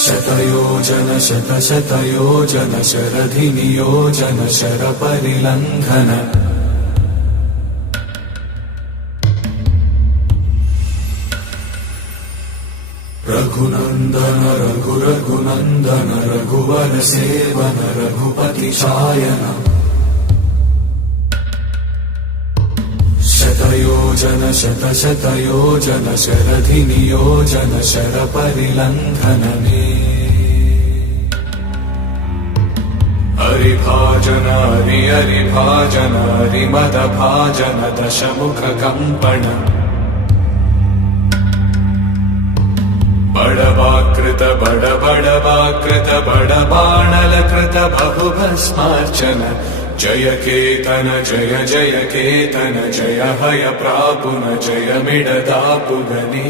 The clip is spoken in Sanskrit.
शतयोजन शतशतयोजन शरधिनियोजन शरपरिलङ्घन रघुनन्दन रघुरघुनन्दन रघुवर सेवन रघुपति चायन शतयोजन शतशतयोजन शरधिनियोजन शरपरिलङ्घन हरिभाजन हरिभाजन हरिमदभाजन दशमुखकम्पण बड़वाकृत बड़वाकृत बड़बाणलकृत बहुभस्मार्चन जय केतन जय केतन जय हय प्रापुन जय मिडदापुगनी।